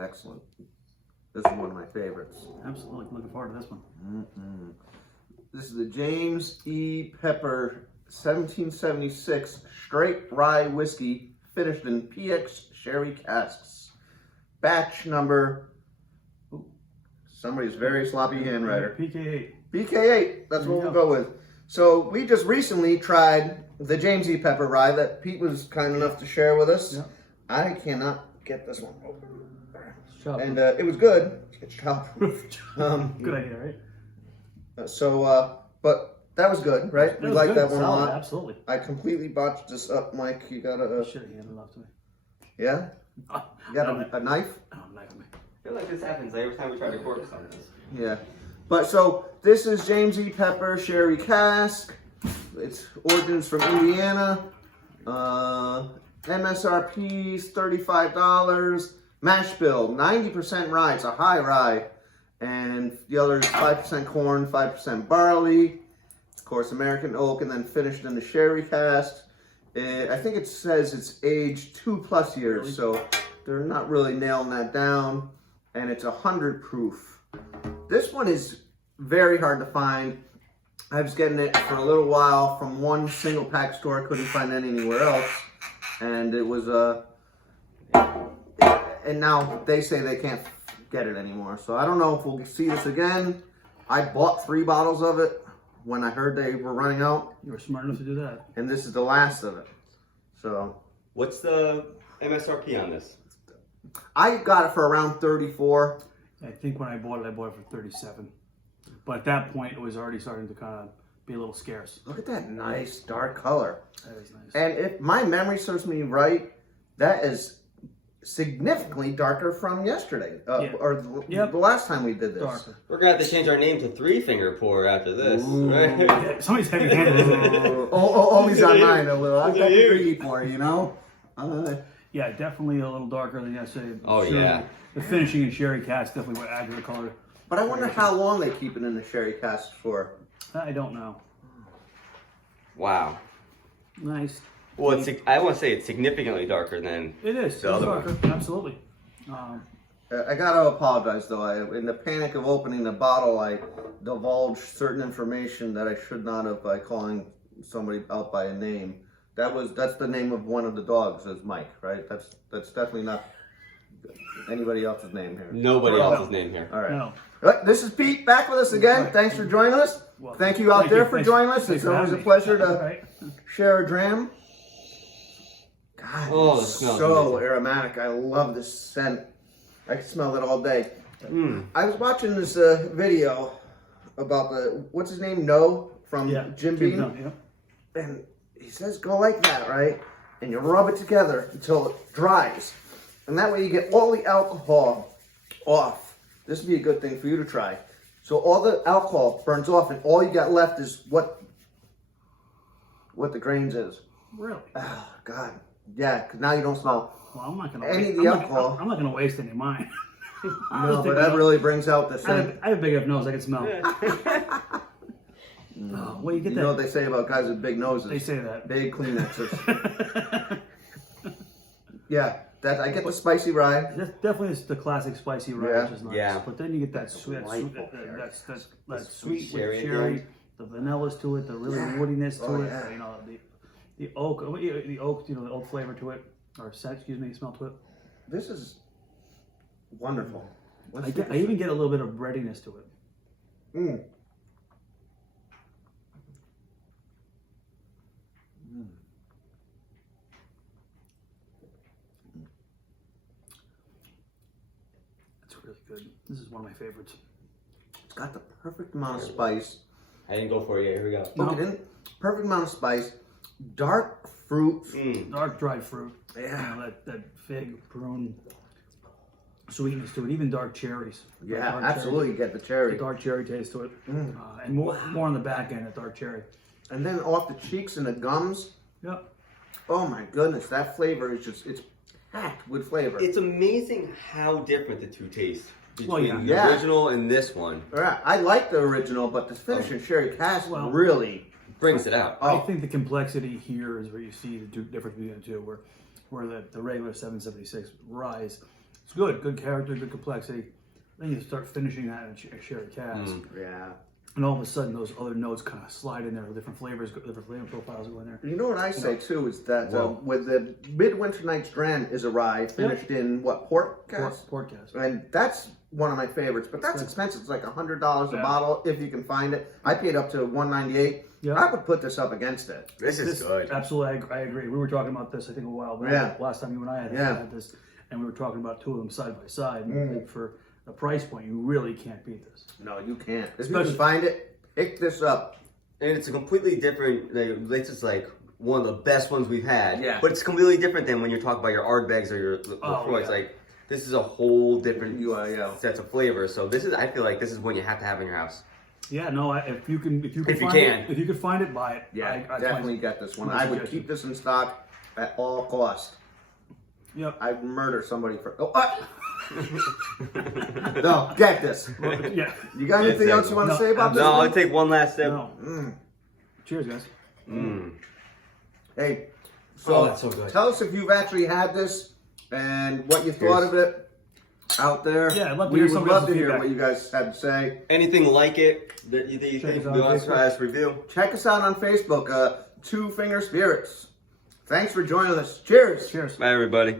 Excellent. This is one of my favorites. Absolutely. Looking forward to this one. This is the James E. Pepper 1776 straight rye whiskey finished in PX sherry casks. Batch number, somebody's very sloppy handwriter. PK8. PK8, that's what we'll go with. So we just recently tried the James E. Pepper rye that Pete was kind enough to share with us. Yeah. I cannot get this one open. And it was good. It's childproof. good idea, right? But that was good, right? We like that one a lot. Absolutely. I completely botched this up, Mike. You got a... Should have handed it off to me. Yeah? You got a knife? Oh, knife on me. I feel like this happens every time we try to record something. Yeah. But so, this is James E. Pepper Sherry Cask. Its origins from Indiana. MSRP is $35. Mash bill, 90% rye. It's a high rye. And the other is 5% corn, 5% barley. Of course, American oak, and then finished in the sherry cask. I think it says it's aged 2+ years, so they're not really nailing that down. And it's 100 proof. This one is very hard to find. I was getting it for a little while from one single pack store. I couldn't find it anywhere else. And it was and now they say they can't get it anymore. So I don't know if we'll see this again. I bought 3 bottles of it when I heard they were running out. You were smart enough to do that. And this is the last of it. So What's the MSRP on this? I got it for around 34. I think when I bought it for 37. But at that point, it was already starting to kind of be a little scarce. Look at that nice dark color. That is nice. And if my memory serves me right, that is significantly darker from yesterday, or the last time we did this. Darker. We're gonna have to change our name to Three Finger Pour after this, right? Yeah, somebody's heavy-handed, isn't it? Always on mine a little. I've got the greedy for you know. Yeah, definitely a little darker than yesterday. Oh, yeah. The finishing in sherry cask definitely would add to the color. But I wonder how long they keep it in the sherry cask for. I don't know. Wow. Nice. Well, I want to say it's significantly darker than It is. It's the other darker. one. Absolutely. I gotta apologize though. In the panic of opening the bottle, I divulged certain information that I should not have by calling somebody out by a name. That's the name of one of the dogs, is Mike, right? That's definitely not anybody else's name here. Nobody else's name here. All right. No. This is Pete back with us again. Thanks for joining us. Well, thank you out there for Thanks- joining us. thanks It's for always a having me. pleasure to Right. share a dram. God, Oh, it's it smells so amazing. aromatic. I love this scent. I can smell it all day. Mm. I was watching this video about what's his name? No, from Jim Beam. Yeah. And he says go like that, right? And you rub it together until it dries. And that way you get all the alcohol off. This would be a good thing for you to try. So all the alcohol burns off and all you got left is what the grains is. Really? Oh, God. Yeah, because now you don't smell Well, I'm not gonna. any of the alcohol. I'm not gonna waste any of mine. No, but that really brings out the I scent. have a big enough nose. I can smell. Well, you get You that. know what they say about guys with big noses? They say that. Big Kleenexes. Yeah, I get the spicy rye. That's definitely the classic spicy rye, Yeah. which is nice. Yeah. But then you get that sweet, delightful that sweet sherry with cherry, again. the vanillas to it, the really woodiness to it. You know, the oak, the oak, the oak flavor to it, or scent, smell to it. This is wonderful. I even get a little bit of breadiness to it. Mm. It's really good. This is one of my favorites. It's got the perfect amount of spice. I didn't go for it yet. Here we go. No, it didn't. Perfect amount of spice. Dark fruit. Dark dried fruit. Yeah. You know, that fig, prune sweetness to it. Even dark cherries. Yeah, Dark absolutely. You get the cherry. The dark cherry taste to it. And more on the back end, that dark cherry. And then off the cheeks and the gums. Yep. Oh my goodness, that flavor is it's packed with flavor. It's amazing how different the two taste between yeah. the original and this one. All right, I like the original, but the finish in sherry cask really Brings it out. I think the complexity here is where you see the difference between the two, where the regular 776 rye is It's good. Good character, good complexity. Then you start finishing that in a sherry cask. Yeah. And all of a sudden, those other notes kind of slide in there with different flavors, different flavor profiles go in there. You know what I say too is that Whoa. with the Midwinter Night's Dram is a rye finished in what, port cask? Port cask. And that's one of my favorites, but that's expensive. It's like $100 a Yeah. bottle if you can find it. I paid up to $198. Yeah. I would put this up against it. This is good. Absolutely, I agree. We were talking about this, I think, a while back. Yeah. Last time you and I had this, and we were talking about two of them side by side. And I think for the price point, you really can't beat this. No, you can't. If you Especially- can find it, pick this up. And it's a completely different. This is like one of the best ones we've had. Yeah. But it's completely different than when you're talking about your Ardbegs or your LaCroix. It's yeah. like this is a whole different Yeah. sets of flavors. So this is. I feel like this is one you have to have in your house. Yeah, no, if you can If you find can. it, if you can find it, buy it. Yeah, I definitely get this one. my I would suggestion. keep this in stock at all cost. Yep. I'd murder somebody for. Oh, no, get this. Yeah. You got anything else you want to No, say about this? No, one? I'll take one last sip. No. Cheers, guys. Hey, so, Oh, that's so good. tell us if you've actually had this and what you thought of it out there. Yeah, I'd love to we hear would somebody love else's to hear feedback. what you guys had to say. Anything like it that you think Check us out we on want to Facebook. try us review? Check us out on Facebook, Two Finger Spirits. Thanks for joining us. Cheers. Cheers. Bye, everybody.